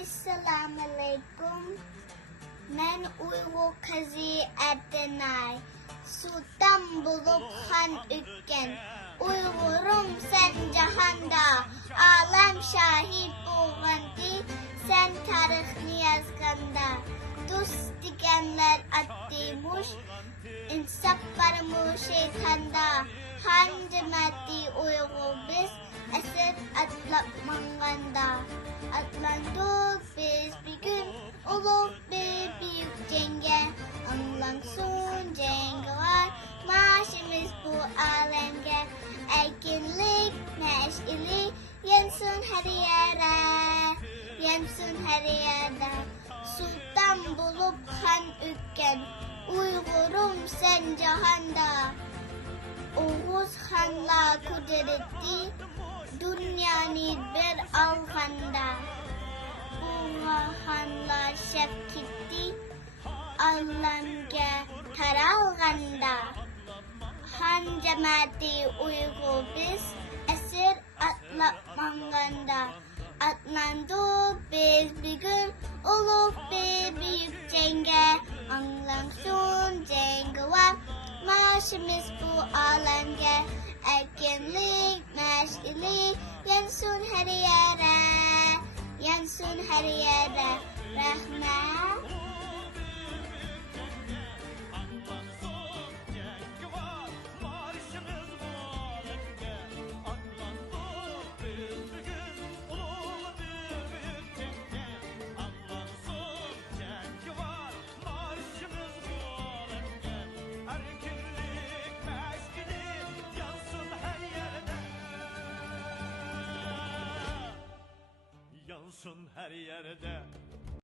Assalamu alaikum. Men Uyghur kızı ئەردەنئاي. Sultan bulup han ükken. Uyg'urum sen cahanda. Alem şahit bo'lgandi. Sen tarixni yazganda. Do'st deganlar atdimush. İnsaf barmu şeytanda. Han cemati Uyg'ur biz. Esir atlab manganda. Atlandık biz bir gün. Olup bir büyük cenge. Anlansın cenge var. Maaşımız bu alemge. Erkinlik, neşeli. Yansın her yere. Yansın her yere. Sultan bulup han ükken. Uygurum sen cahanda. Oğuz hanla kudreti. Dünyani bir alganda. Buğa hanlar şefketi. Allah'nga taralganda. Han cemaati Uyghur biz. Esir atlab manganda. Atlandık biz bir gün. Olup bir büyük cenge. Anlansın cenge var. Maaşımız bu alemge. Erkinlik, meşgili. Yansın her yere. Yansın her yere. Rahmet. Yansın her yerde.